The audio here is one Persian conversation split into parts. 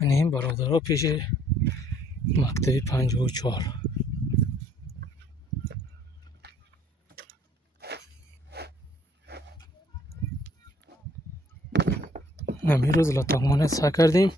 این برادرها پیش مکتب 54 نمی روز لطمانه سا کردیم.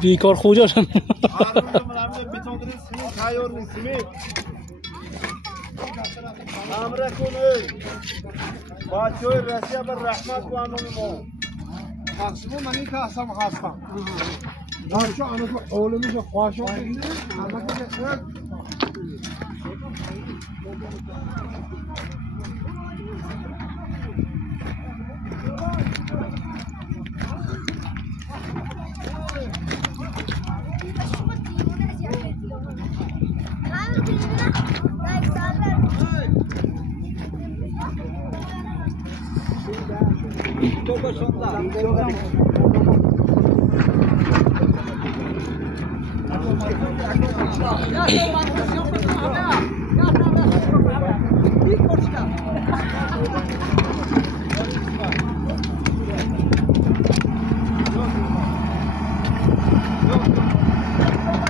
بیکار خوجا شدم. امر کنید بچه‌های رسیه بر رحمت و امان ما مقصود من این که هستم بچه آنو که اولمی که خواشم بگیره همه که بسید